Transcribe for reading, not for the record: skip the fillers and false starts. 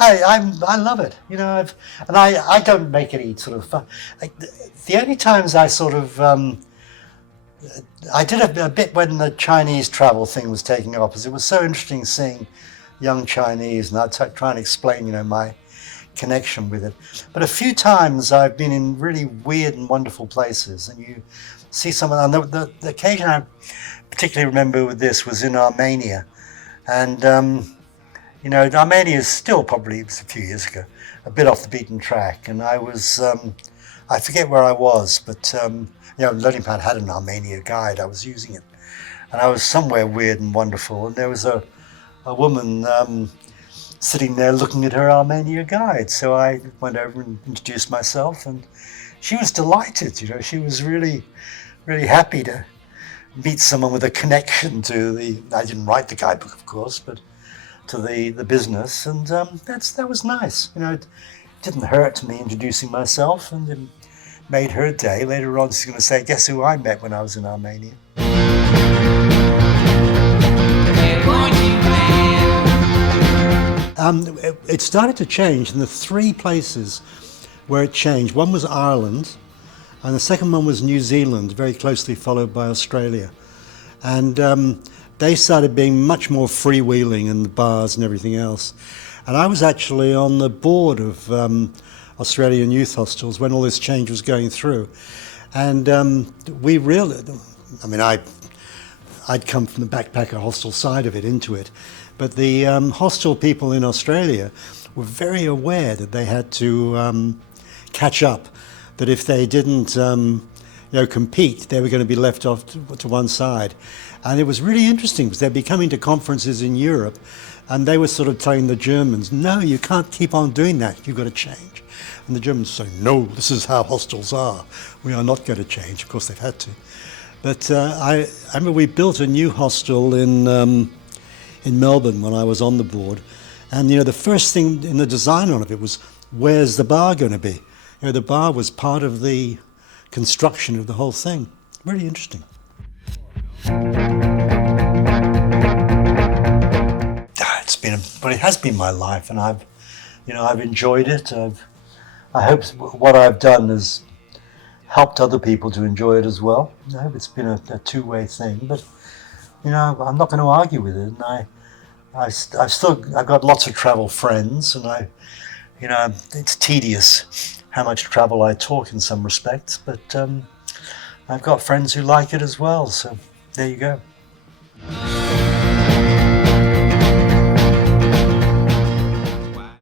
I love it. I don't make any sort of fun. The only times I sort of I did a bit when the Chinese travel thing was taking off, because it was so interesting seeing young Chinese, and I'd try and explain, my connection with it. But a few times I've been in really weird and wonderful places, and you see someone. And the occasion I particularly remember with this was in Armenia, and Armenia is still, probably, it was a few years ago, a bit off the beaten track, and I was I forget where I was, but Learning Plan had an Armenia guide. I was using it, and I was somewhere weird and wonderful, and there was a woman sitting there looking at her Armenia guide. So I went over and introduced myself, and she was delighted. She was really, really happy to meet someone with a connection to I didn't write the guidebook, of course, but to the business, and that was nice. It didn't hurt me introducing myself, and it made her day. Later on, she's going to say, "Guess who I met when I was in Armenia?" It started to change in the three places where it changed. One was Ireland, and the second one was New Zealand, very closely followed by Australia. And they started being much more freewheeling in the bars and everything else. And I was actually on the board of Australian youth hostels when all this change was going through. And we really, I'd come from the backpacker hostel side of it into it, but the hostel people in Australia were very aware that they had to catch up, that if they didn't compete, they were going to be left off to one side. And it was really interesting, because they'd be coming to conferences in Europe, and they were sort of telling the Germans, "No, you can't keep on doing that, you've got to change." And the Germans say, "No, this is how hostels are. We are not going to change." Of course, they've had to. But I remember we built a new hostel in Melbourne when I was on the board. And, the first thing in the design of it was, where's the bar going to be? The bar was part of the construction of the whole thing. Really interesting. But it has been my life, and I've enjoyed it. I hope what I've done has helped other people to enjoy it as well. I hope it's been a two-way thing, but I'm not going to argue with it. And I've got lots of travel friends, and it's tedious how much travel I talk in some respects, but I've got friends who like it as well. So there you go.